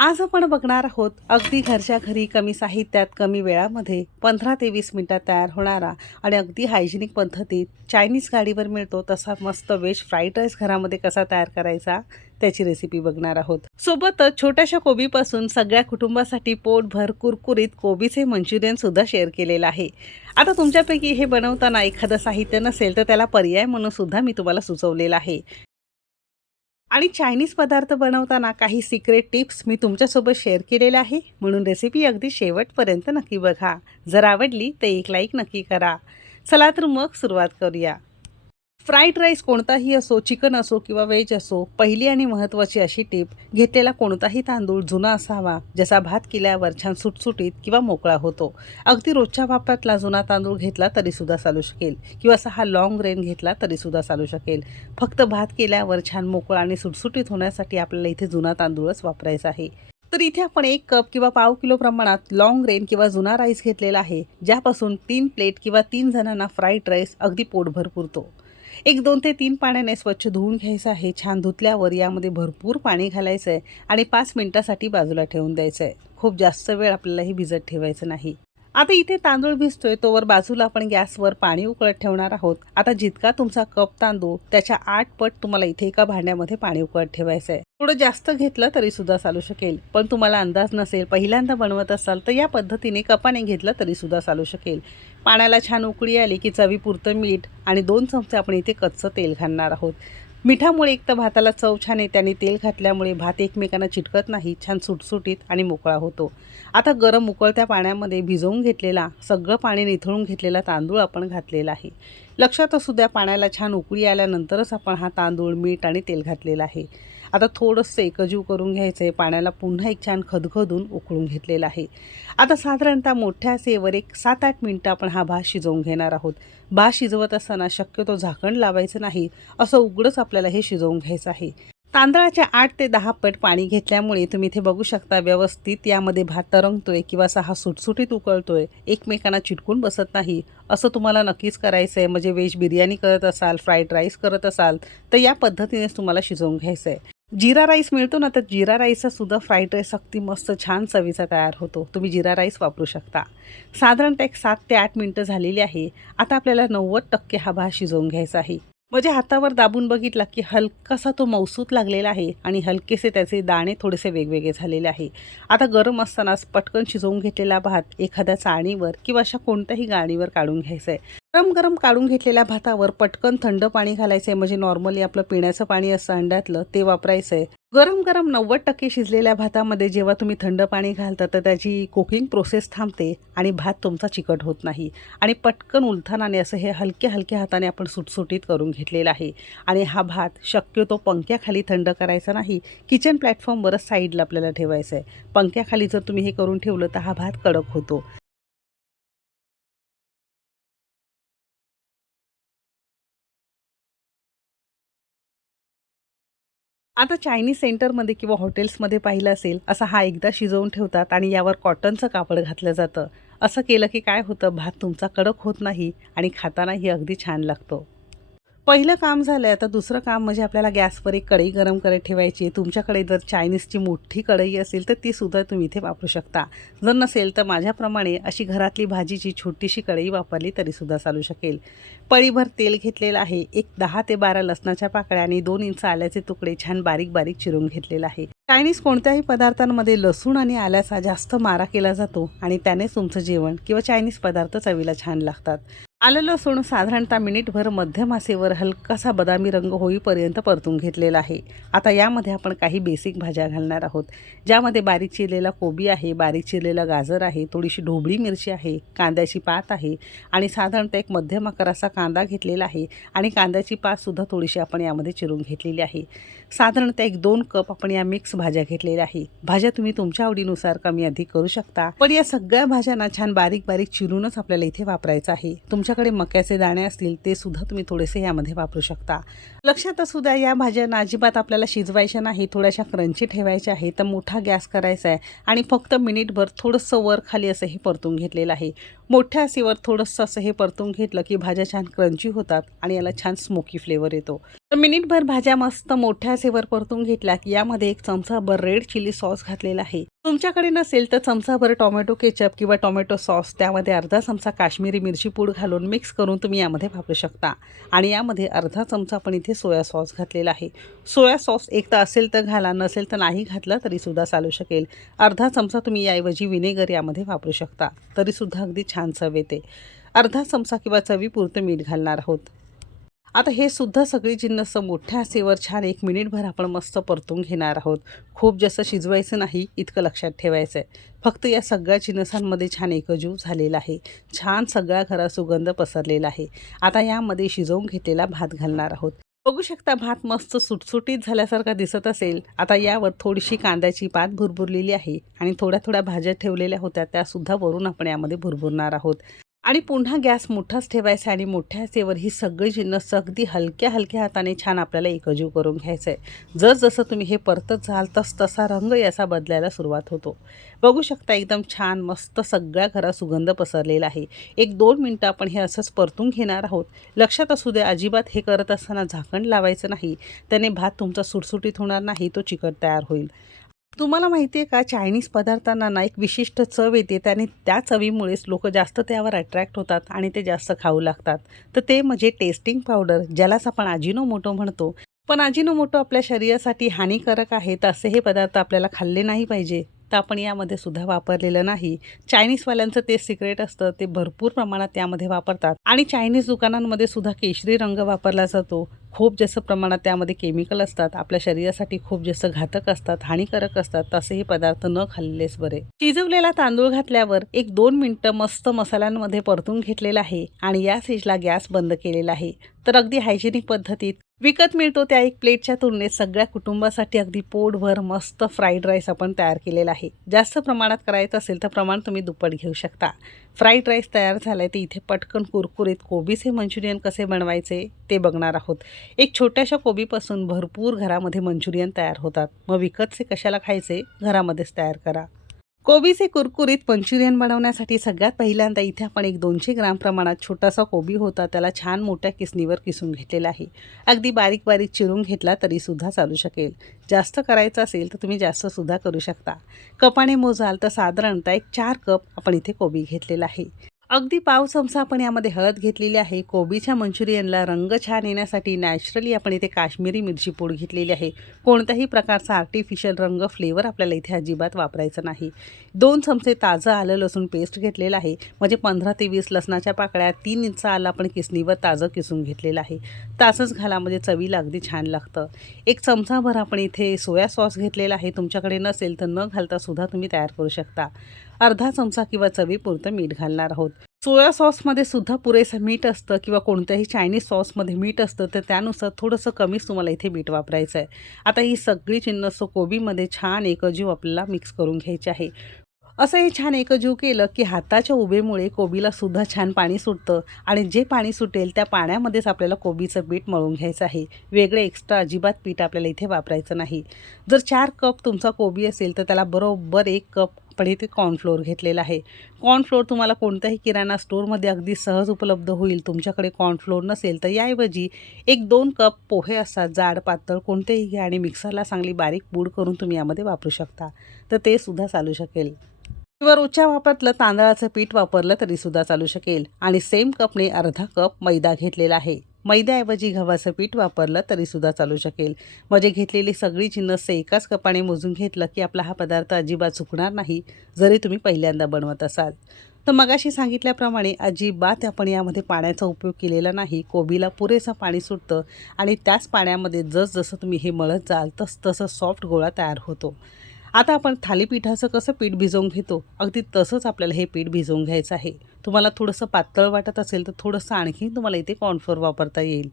आज आपण बघणार आहोत अगदी घरच्या घरी कमी साहित्यात कमी वेळामध्ये 15 ते 20 मिनिटात तयार होणारा आणि अगदी हायजेनिक पद्धतीत चायनीज गाडीवर मिळतो तसा मस्त व्हेज फ्राईड राईस घरामध्ये कसा तयार करायचा त्याची रेसिपी बघणार आहोत। सोबतच छोट्याशा कोबीपासून सगळ्या कुटुंबासाठी पोटभर कुरकुरीत कोबीचे मंचुरियन सुद्धा शेअर केलेलं आहे। आता तुमच्यापैकी हे बनवताना एखादं साहित्य नसेल तर त्याला पर्याय म्हणून सुद्धा मी तुम्हाला सुचवलेलं आहे। आणि चायनीज पदार्थ बनवताना काही सिक्रेट टिप्स मी तुमच्यासोबत शेअर केलेल्या आहे, म्हणून रेसिपी अगदी शेवटपर्यंत नक्की बघा। जर आवडली तर एक लाईक नक्की करा। चला तर मग सुरुवात करूया। फ्राईड राईस कोणताही असो, चिकन असो किंवा व्हेज असो, पहिली आणि महत्त्वाची अशी टिप, घेतलेला कोणताही तांदूळ जुना असावा, जसा भात केल्यावर छान सुटसुटीत किंवा मोकळा होतो। अगदी रोजच्या वापरातला जुना तांदूळ घेतला तरीसुद्धा चालू शकेल किंवा असा हा लॉंग रेन घेतला तरीसुद्धा चालू शकेल। फक्त भात केल्यावर छान मोकळा आणि सुटसुटीत होण्यासाठी आपल्याला इथे जुना तांदूळच वापरायचा आहे। तर इथे आपण 1 कप किंवा पाव किलो प्रमाणात लॉंग रेन किंवा जुना राईस घेतलेला आहे, ज्यापासून 3 प्लेट किंवा 3 जणांना फ्राईड राईस अगदी पोटभर पुरतो। 1 2 ते 3 पाण्याने स्वच्छ धुवून घ्यायचं आहे। छान धुतल्यावर यामध्ये भरपूर पाणी घालायचं आहे आणि 5 मिनिटासाठी बाजूला ठेवून द्यायचं आहे। खूप जास्त वेळ आपल्याला भिजत ठेवायचं नाही। आता इथे तांदूळ भिजतोय तोवर बाजूला आपण गॅसवर पाणी उकळत ठेवणार आहोत। आता जितका तुमचा कप तांदूळ त्याच्या 8 पट तुम्हाला इथे एका भांड्यामध्ये पाणी उकळत ठेवायचं आहे। थोडं जास्त घेतलं तरी सुद्धा चालू शकेल, पण तुम्हाला अंदाज नसेल, पहिल्यांदा बनवत असाल तर या पद्धतीने कपाने घेतलं तरी सुद्धा चालू शकेल। पाण्याला छान उकळी आली की चवीपुरतं मीठ आणि 2 चमचे आपण इथे कच्चं तेल घालणार आहोत। मिठामुळे एक तर भाताला चव छान येते आणि तेल घातल्यामुळे भात एकमेकांना चिटकत नाही, छान सुटसुटीत आणि मोकळा होतो। आता गरम उकळत्या पाण्यामध्ये भिजवून घेतलेला, सगळं पाणी निथळून घेतलेला तांदूळ आपण घातलेला आहे। लक्षात असू द्या, पाण्याला छान उकळी आल्यानंतरच आपण हा तांदूळ, मीठ आणि तेल घातलेलं आहे। आता थोडंसं एकजीव करून घ्यायचं आहे। पाण्याला पुन्हा एक छान खदखदून उकळून घेतलेलं आहे। आता साधारणतः मोठ्या आचेवर एक 7-8 मिनिटं आपण हा भात शिजवून घेणार आहोत। भात शिजवत असताना शक्यतो झाकण लावायचं नाही, असं उघडंच आपल्याला हे शिजवून घ्यायचं आहे। तांदळाच्या 8 ते 10 पट पाणी घेतल्यामुळे तुम्ही इथे बघू शकता व्यवस्थित यामध्ये भात तरंगतोय किंवा असा हा सुटसुटीत उकळतोय, एकमेकांना चिटकून बसत नाही। असं तुम्हाला नक्कीच करायचं आहे। म्हणजे व्हेज बिर्याणी करत असाल, फ्राईड राईस करत असाल तर या पद्धतीनेच तुम्हाला शिजवून घ्यायचं आहे। जीरा राईस मिळतो ना, तर जीरा राईसचा सुद्धा फ्राईड राईस अगदी मस्त छान चवीचा तयार होतो। तुम्ही जीरा राईस वापरू शकता। साधारणतः एक 7 ते 8 मिनिटं झालेली आहे। आता आपल्याला 90% हा भात शिजवून घ्यायचा आहे। म्हणजे हातावर दाबून बघितला की हलकासा तो मऊसूत लागलेला आहे आणि हलकेसे त्याचे दाणे थोडेसे वेगवेगळे झालेले आहे। आता गरम असतानाच पटकन शिजवून घेतलेला भात एखाद्या चाळणीवर किंवा अशा कोणत्याही गाळणीवर काढून घ्यायचा आहे। गरम गरम काढून घेतलेल्या भातावर पटकन थंड पाणी घालायचं आहे। म्हणजे नॉर्मली आपलं पिण्याचं पाणी असतं अंड्यातलं, ते वापरायचं आहे। गरम गरम 90% शिजलेल्या भातामध्ये जेव्हा तुम्ही थंड पाणी घालता तर त्याची कुकिंग प्रोसेस थांबते आणि भात तुमचा चिकट होत नाही आणि पटकन उलथानाने असं हे हलक्या हलक्या हाताने आपण सुटसुटीत करून घेतलेला आहे। आणि हा भात शक्यतो पंख्याखाली थंड करायचा नाही, किचन प्लॅटफॉर्मवरच साईडला आपल्याला ठेवायचं आहे। पंख्याखाली जर तुम्ही हे करून ठेवलं तर हा भात कडक होतो। आता चायनीज सेंटरमध्ये किंवा हॉटेल्समध्ये पाहिलं असेल, असा हा एकदा शिजवून ठेवतात आणि यावर कॉटनचं कापड घातलं जातं। असं केलं की काय होतं, भात तुमचा कडक होत नाही आणि खातानाही अगदी छान लागतो। पहिलं काम झालं आता दुसरं काम म्हणजे आपल्याला गॅसवर एक कढई गरम करत ठेवायची आहे। तुमच्याकडे जर चायनीजची मोठी कढई असेल तर ती सुद्धा तुम्ही इथे वापरू शकता। जर नसेल तर माझ्याप्रमाणे अशी घरातली भाजीची छोटीशी कढई वापरली तरीसुद्धा चालू शकेल। पळीभर तेल घेतलेलं आहे। एक 10 ते 12 लसणाच्या पाकळ्या आणि 2 इंच आल्याचे तुकडे छान बारीक बारीक चिरून घेतलेला आहे। चायनीज कोणत्याही पदार्थांमध्ये लसूण आणि आल्याचा जास्त मारा केला जातो आणि त्यानेच तुमचं जेवण किंवा चायनीज पदार्थ चवीला छान लागतात। आलं लसूण साधारणतः मिनिटभर मध्यम आचेवर हलकासा बदामी रंग होईपर्यंत परतून घेतलेला आहे। आता यामध्ये आपण काही बेसिक भाज्या घालणार आहोत, ज्यामध्ये बारीक चिरलेला कोबी आहे, बारीक चिरलेला गाजर आहे, थोडीशी ढोबळी मिरची आहे, कांद्याची पात आहे आणि साधारणतः एक मध्यम आकाराचा कांदा घेतलेला आहे आणि कांद्याची पातसुद्धा थोडीशी आपण यामध्ये चिरून घेतलेली आहे। साधारणतः एक 2 कप आपण या मिक्स भाज्या घेतलेल्या आहे। भाज्या तुम्ही तुमच्या आवडीनुसार कमी अधिक करू शकता, पण या सगळ्या भाज्यांना छान बारीक बारीक चिरूनच आपल्याला इथे वापरायचं आहे। तुमच्याकडे मक्याचे दाणे असतील ते सुद्धा तुम्ही थोडेसे यामध्ये वापरू शकता। लक्षात असू द्या, या भाज्यांना अजिबात आपल्याला शिजवायच्या नाही, थोड्याशा क्रंची ठेवायच्या आहे। तर मोठा गॅस करायचा आहे आणि फक्त मिनिटभर थोडंसं वर खाली असं हे परतून घेतलेलं आहे। मोठ्या आचेवर थोडंसं असं हे परतून घेतलं की भाज्या छान क्रंची होतात आणि याला छान स्मोकी फ्लेवर येतो. तर मिनिटभर भाज्या मस्त मोठ्या आचेवर परतून घेतल्या की यामध्ये 1 चमचाभर रेड चिली सॉस घातलेला आहे. तुमच्याकडे नसेल तर चमचाभर टोमॅटो केचप किंवा टोमॅटो सॉस, त्यामध्ये अर्धा चमचा काश्मीरी मिरची पूड घालून मिक्स करून तुम्ही यामध्ये वापरू शकता. आणि यामध्ये अर्धा चमचा पण इथे सोया सॉस घातलेला आहे. सोया सॉस एक तर असेल तर घाला, नसेल तर नाही घातला तरीसुद्धा चालू शकेल. अर्धा चमचा तुम्ही याऐवजी विनेगर यामध्ये वापरू शकता, तरीसुद्धा अगदी छान चव येते. अर्धा चमचा किंवा चवीपुरतं मीठ घालणार आहोत. आता हे सुद्धा सगळी जिन्नस मोठ्या आचेवर छान 1 मिनिटभर आपण मस्त परतून घेणार आहोत. खूप जास्त शिजवायचं नाही इतकं लक्षात ठेवायचं आहे. फक्त या सगळ्या जिन्नसांमध्ये छान एकजीव झालेला आहे. छान सगळ्या घरात सुगंध पसरलेला आहे. आता यामध्ये शिजवून घेतलेला भात घालणार आहोत. बघू शकता भात मस्त सुटसुटीत झाल्यासारखा दिसत असेल. आता यावर थोडीशी कांद्याची पात भुरभुरलेली आहे आणि थोड्या भाज्या ठेवलेल्या होत्या त्यासुद्धा वरून आपण यामध्ये भुरभुरणार आहोत. आणि पुन्हा गॅस मोठाच ठेवायचा आणि मोठ्या आचेवर ही सगळी जिन्नस अगदी हलक्या हलक्या हाताने छान आपल्याला एकजीव करून घ्यायचं आहे. जसजसं तुम्ही हे परतत जाल तसा रंग याचा बदलायला सुरुवात होतो. बघू शकता एकदम छान मस्त सगळ्या घरात सुगंध पसरलेला आहे. 1-2 मिनटं आपण हे असंच परतून घेणार आहोत. लक्षात असू द्या, अजिबात हे करत असताना झाकण लावायचं नाही. त्याने भात तुमचा सुटसुटीत होणार नाही, तो चिकट तयार होईल. तुम्हाला माहिती आहे का, चायनीज पदार्थांना ना एक विशिष्ट चव येते. त्याने त्या चवीमुळेच लोक जास्त त्यावर अट्रॅक्ट होतात आणि ते जास्त खाऊ लागतात. तर ते म्हणजे टेस्टिंग पावडर, ज्यालाच आपण अजिनोमोटो म्हणतो. पण अजिनोमोटो आपल्या शरीरासाठी हानिकारक आहे, तर असे हे पदार्थ आपल्याला खाल्ले नाही पाहिजे. तर आपण यामध्ये सुद्धा वापरलेलं नाही. चायनीजवाल्यांचं ते सिक्रेट असतं, ते भरपूर प्रमाणात त्यामध्ये वापरतात. आणि चायनीज दुकानांमध्ये सुद्धा केशरी रंग वापरला जातो. खूप जास्त प्रमाणात त्यामध्ये केमिकल असतात, आपल्या शरीरासाठी खूप जास्त घातक असतात, हानिकारक असतात. तसे हे पदार्थ न खाल्लेच बरे. शिजवलेला तांदूळ घातल्यावर 1-2 मिनिटं मस्त मसाल्यांमध्ये परतून घेतलेला आहे आणि या स्टेजला गॅस बंद केलेला आहे. तर अगदी हायजेनिक पद्धतीत विकत मिळतो त्या एक प्लेटच्या तुलनेत सगळ्या कुटुंबासाठी अगदी पोटभर मस्त फ्राईड राईस आपण तयार केलेला आहे. जास्त प्रमाणात करायचं असेल तर प्रमाण तुम्ही दुप्पट घेऊ शकता. फ्राईड राईस तयार झाला आहे, तर इथे पटकन कुरकुरीत कोबीचे मंचुरियन कसे बनवायचे ते बघणार आहोत. एक छोट्याशा कोबीपासून भरपूर घरामध्ये मंचुरियन तयार होतात. मग विकतचे कशाला खायचे, घरामध्येच तयार करा. कोबीचे कुरकुरीत मंचुरियन बनवण्यासाठी सगळ्यात पहिल्यांदा इथे आपण एक 200 ग्राम प्रमाणात छोटासा कोबी होता, त्याला छान मोठ्या किसणीवर किसून घेतलेला आहे. अगदी बारीक बारीक चिरून घेतला तरीसुद्धा चालू शकेल. जास्त करायचं असेल तर तुम्ही जास्तसुद्धा करू शकता. कपाने मोजाल तर साधारणतः एक 4 कप आपण इथे कोबी घेतलेला आहे. अगदी पाव चमचा आपण यामध्ये हळद घेतलेली आहे. कोबीच्या मंचुरियनला रंग छान येण्यासाठी नॅचरली आपण इथे काश्मीरी मिरची पूड घेतलेली आहे. कोणत्याही प्रकारचा आर्टिफिशियल रंग फ्लेवर आपल्याला इथे अजिबात वापरायचं नाही. 2 चमचे ताजं आलं लसूण पेस्ट घेतलेलं आहे. म्हणजे 15 ते 20 लसणाच्या पाकळ्या, 3 इंच आलं आपण किसणीवर ताजं किसून घेतलेलं आहे. ताजंच घाला म्हणजे चवीला अगदी छान लागतं. 1 चमचाभर आपण इथे सोया सॉस घेतलेला आहे. तुमच्याकडे नसेल तर न घालता सुद्धा तुम्ही तयार करू शकता. अर्धा चमचा किंवा चवीपुरतं मीठ घालणार आहोत. सोया सॉसमध्ये सुद्धा पुरेसं मीठ असतं किंवा कोणत्याही चायनीज सॉसमध्ये मीठ असतं, तर त्यानुसार थोडंसं कमीच तुम्हाला इथे मीठ वापरायचं आहे. आता ही सगळी जिन्नस कोबीमध्ये छान एकजीव आपल्याला मिक्स करून घ्यायची आहे. असं हे छान एकजीव केलं की हाताच्या उभेमुळे कोबीला सुद्धा छान पाणी सुटतं आणि जे पाणी सुटेल त्या पाण्यामध्येच आपल्याला कोबीचं पीठ मळून घ्यायचं आहे. वेगळे एक्स्ट्रा अजिबात पीठ आपल्याला इथे वापरायचं नाही. जर 4 कप तुमचा कोबी असेल तर त्याला बरोबर 1 कप आपण इथे कॉर्नफ्लोअर घेतलेला आहे. कॉर्नफ्लोअर तुम्हाला कोणत्याही किराणा स्टोअरमध्ये अगदी सहज उपलब्ध होईल. तुमच्याकडे कॉर्नफ्लोअर नसेल तर याऐवजी 1-2 कप पोहे असतात, जाड पातळ कोणतेही घ्या आणि मिक्सरला चांगली बारीक पूड करून तुम्ही यामध्ये वापरू शकता. तर ते सुद्धा चालू शकेल. किंवा रोजच्या वापरातलं तांदळाचं पीठ वापरलं तरीसुद्धा चालू शकेल. आणि सेम कपने अर्धा कप मैदा घेतलेला आहे. मैद्याऐवजी गव्हाचं पीठ वापरलं तरीसुद्धा चालू शकेल. म्हणजे घेतलेली सगळी जिन्नस एकाच कपाने मोजून घेतलं की आपला हा पदार्थ अजिबात चुकणार नाही, जरी तुम्ही पहिल्यांदा बनवत असाल. तर मगाशी सांगितल्याप्रमाणे अजिबात आपण यामध्ये पाण्याचा उपयोग केलेला नाही. कोबीला पुरेसं पाणी सुटतं आणि त्याच पाण्यामध्ये जसजसं तुम्ही हे मळत जाल तसं सॉफ्ट गोळा तयार होतो. आता आपण थालीपीठाचं कसं पीठ भिजवून घेतो, अगदी तसंच आपल्याला हे पीठ भिजवून घ्यायचं आहे. तुम्हाला थोडंसं पातळ वाटत असेल तर थोडंसं आणखीन तुम्हाला इथे कॉर्नफ्लोअर वापरता येईल.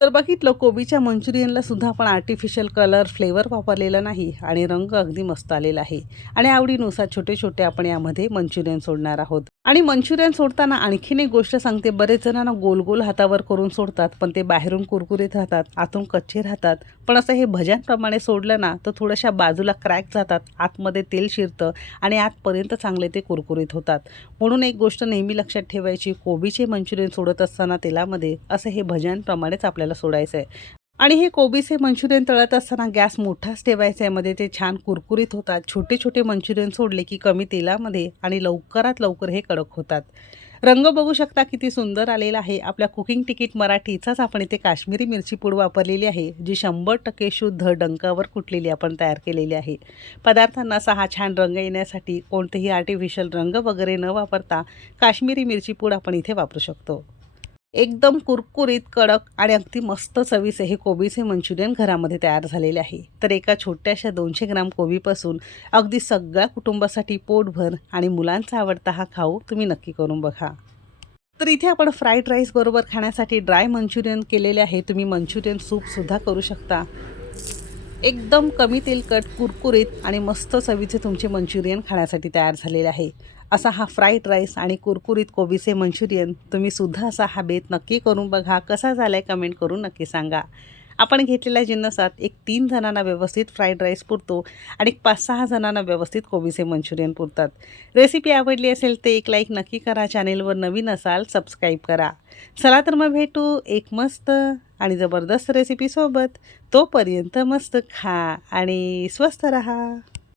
तर बघितलं, कोबीच्या मंचुरियनला सुद्धा आपण आर्टिफिशियल कलर फ्लेवर वापरलेला नाही आणि रंग अगदी मस्त आलेला आहे. आणि आवडीनुसार छोटे छोटे आपण यामध्ये मंचुरियन सोडणार आहोत. आणि मंचुरियन सोडताना आणखीन एक गोष्ट सांगते, बरेच जणांना गोल गोल हातावर करून सोडतात, पण ते बाहेरून कुरकुरीत राहतात, आतून कच्चे राहतात. पण असं हे भज्यांप्रमाणे सोडलं ना तर थोड्याशा बाजूला क्रॅक जातात, आतमध्ये तेल शिरतं आणि आतपर्यंत चांगले ते कुरकुरीत होतात. म्हणून एक गोष्ट नेहमी लक्षात ठेवायची, कोबीचे मंचुरियन सोडत असताना तेलामध्ये असं हे भज्यांप्रमाणेच आपल्याला सोडायचं आहे. आणि हे कोबीचे मंचुरियन तळत असताना गॅस मोठाच ठेवायचा आहे, मध्ये ते छान कुरकुरीत होतात. छोटे छोटे मंचुरियन सोडले की कमी तेलामध्ये आणि लवकरात लवकर हे कडक होतात. रंग बघू शकता किती सुंदर आलेला आहे. आपल्या कुकिंग तिकीट मराठीचाच आपण इथे काश्मीरी मिरची पूड वापरलेली आहे, जी 100% शुद्ध डंकावर कुटलेली आपण तयार केलेली आहे. पदार्थांना असा हा छान रंग येण्यासाठी कोणतेही आर्टिफिशियल रंग वगैरे न वापरता काश्मीरी मिरची पूड आपण इथे वापरू शकतो. एकदम कुरकुरीत, कडक आणि अगदी मस्त चवीचे हे कोबीचे मंचुरियन घरामध्ये तयार झालेले आहे. तर एका छोट्याशा 200 ग्राम कोबीपासून अगदी सगळ्या कुटुंबासाठी पोटभर आणि मुलांचा आवडता हा खाऊ तुम्ही नक्की करून बघा. तर इथे आपण फ्राईड राईस बरोबर खाण्यासाठी ड्राय मंचुरियन केलेले आहे. तुम्ही मंचुरियन सूपसुद्धा करू शकता. एकदम कमी तेलकट, कुरकुरीत आणि मस्त चवीचे तुमचे मंचुरियन खाण्यासाठी तयार झालेले आहे. असा हा फ्राईड राईस आणि कुरकुरीत कोबीचे मंचुरियन तुम्ही सुद्धा असा हा बेत नक्की करून बघा. कसा झालाय कमेंट करून नक्की सांगा. आपण घेतलेल्या जिन्नसात एक 3 जणांना व्यवस्थित फ्राईड राईस पुरतो आणि 5-6 जणांना व्यवस्थित कोबीचे मंचुरियन पुरतात. रेसिपी आवडली असेल तर एक लाईक नक्की करा. चॅनेलवर नवीन असाल सबस्क्राईब करा. चला तर मग भेटू एक मस्त आणि जबरदस्त रेसिपीसोबत. तोपर्यंत मस्त खा आणि स्वस्त रहा.